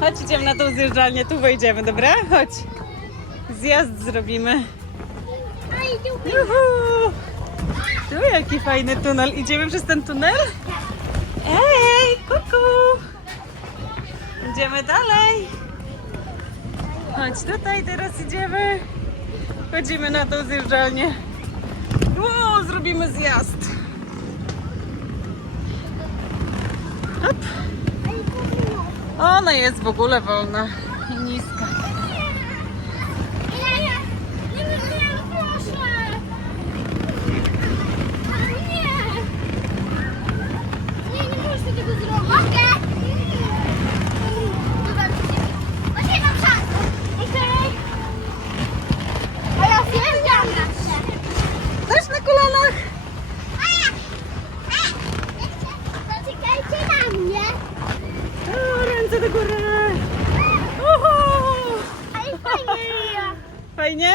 Chodź, idziemy na tą zjeżdżalnię, tu wejdziemy, dobra? Chodź. Zjazd zrobimy. Juhu! Tu jaki fajny tunel. Idziemy przez ten tunel? Ej, kuku! Idziemy dalej. Chodź tutaj, teraz idziemy. Chodzimy na tą zjeżdżalnię. Wow, zrobimy zjazd. Ona jest w ogóle wolna i niska. sampainya.